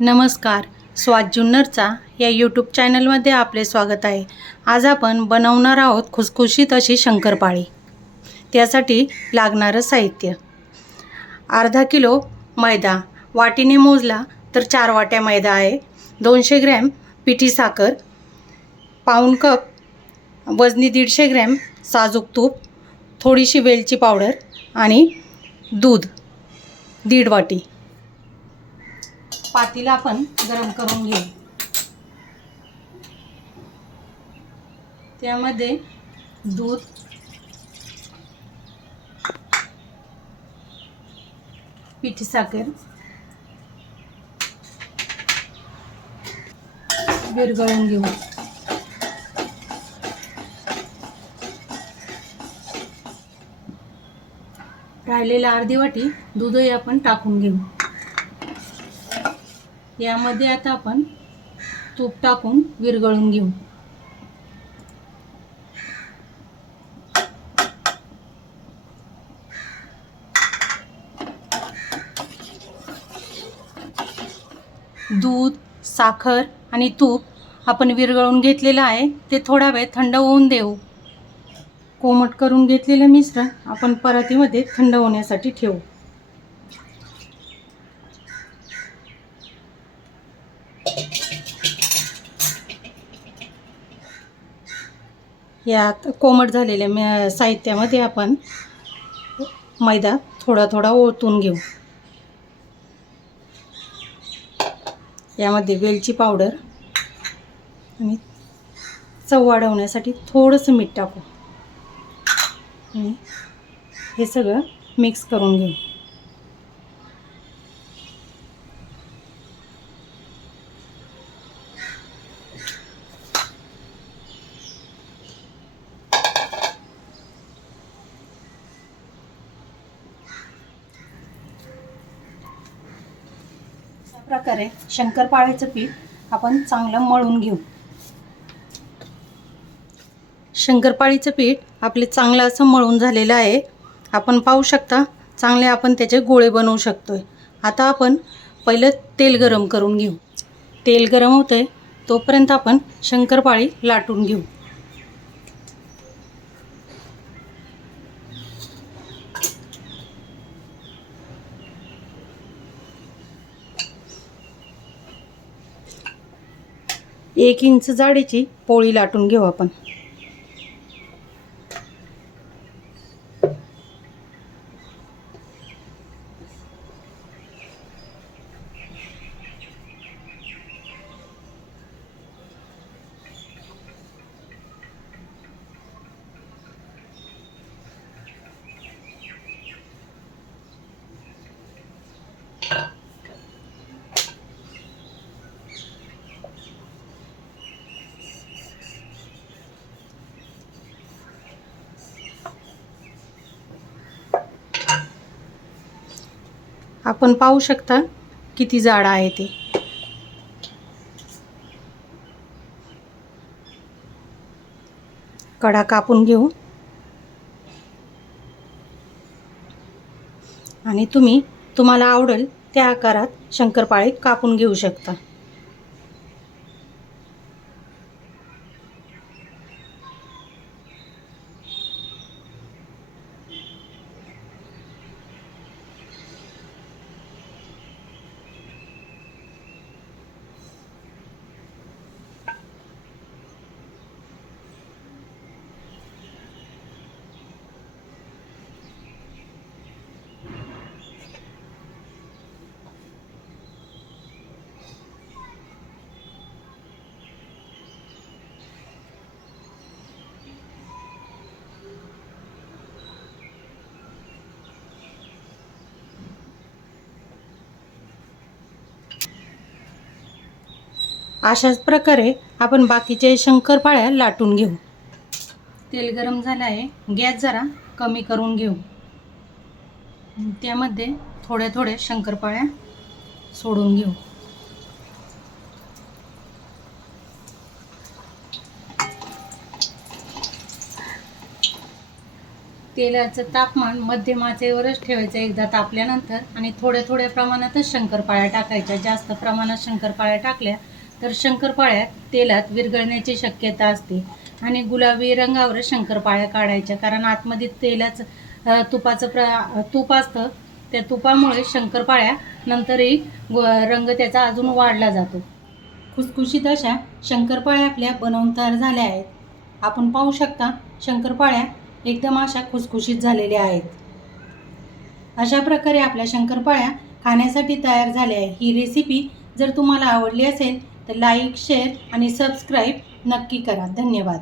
नमस्कार. स्वाद जुन्नरचा या यूट्यूब चॅनलमध्ये आपले स्वागत आहे. आज आपण बनवणार आहोत खुसखुशीत अशी शंकरपाळी. त्यासाठी लागणारं साहित्य: अर्धा किलो मैदा, वाटीने मोजला तर 4 वाट्या मैदा आहे. 200 ग्रॅम पिठी साखर, पाऊण कप वजनी 150 ग्रॅम साजूक तूप, थोडीशी वेलची पावडर आणि दूध 1.5 वाटी. पातेलं आपण गरम करून घेऊ. त्यामध्ये दूध, पिठी साखर विरघळून घेऊ. राहिलेला अर्धी वाटी दूधही आपण टाकून घेऊ. यामध्ये आता आपण तूप टाकून विरघळून घेऊ. दूध, साखर आणि तूप आपण विरघळून घेतलेलं आहे. ते थोडा वेळ थंड होऊन देऊ. कोमट करून घेतलेले मिश्रण आपण परातीमध्ये थंड होण्यासाठी ठेवू. यात कोमट झालेल्या साहित्यामध्ये आपण मैदा थोडा थोडा ओतून घेऊ. यामध्ये वेलची पावडर आणि चव वाढवण्यासाठी थोडंसं मीठ टाकू आणि हे सगळं मिक्स करून घेऊ. प्रकारे शंकरपाळ्याचं पीठ आपण चांगलं मळून घेऊ. शंकरपाळीचं पीठ आपले चांगलं असं मळून झालेलं आहे. आपण पाहू शकता चांगले आपण त्याचे गोळे बनवू शकतोय. आता आपण पहिलं तेल गरम करून घेऊ. तेल गरम होतंय तोपर्यंत आपण शंकरपाळी लाटून घेऊ. एक इंच जाडीची पोळी लाटून घेऊ आपण. आपण पाहू शकता किती जाड आहे ते. कडा कापून घेऊ आणि तुम्हाला आवडेल त्या आकारात शंकरपाळी कापून घेऊ शकता. अशाच प्रकारे आपण बाकीचे शंकरपाळ्या लाटून घेऊ. तेल गरम झालं आहे. गॅस जरा कमी करून घेऊ. त्यामध्ये थोड्या थोड्या शंकरपाळ्या सोडून घेऊ. तेलाचं तापमान मध्यम आचेवरच ठेवायचं एकदा तापल्यानंतर, आणि थोड्या थोड्या प्रमाणातच शंकरपाळ्या टाकायच्या. जास्त प्रमाणात शंकरपाळ्या टाकल्या तर शंकरपाळ्या तेलात विरघळण्याची शक्यता असते आणि गुलाबी रंगावर शंकरपाळ्या काढायच्या, कारण आतमध्ये तेलाचं तूप असतं. त्या तुपामुळे शंकरपाळ्या नंतरही रंग त्याचा अजून वाढला जातो. खुसखुशीत अशा शंकरपाळ्या आपल्या बनवून तयार झाल्या आहेत. आपण पाहू शकता शंकरपाळ्या एकदम अशा खुसखुशीत झालेल्या आहेत. अशा प्रकारे आपल्या शंकरपाळ्या खाण्यासाठी तयार झाल्या आहे. ही रेसिपी जर तुम्हाला आवडली असेल तर लाईक, शेअर आणि सबस्क्राईब नक्की करा. धन्यवाद.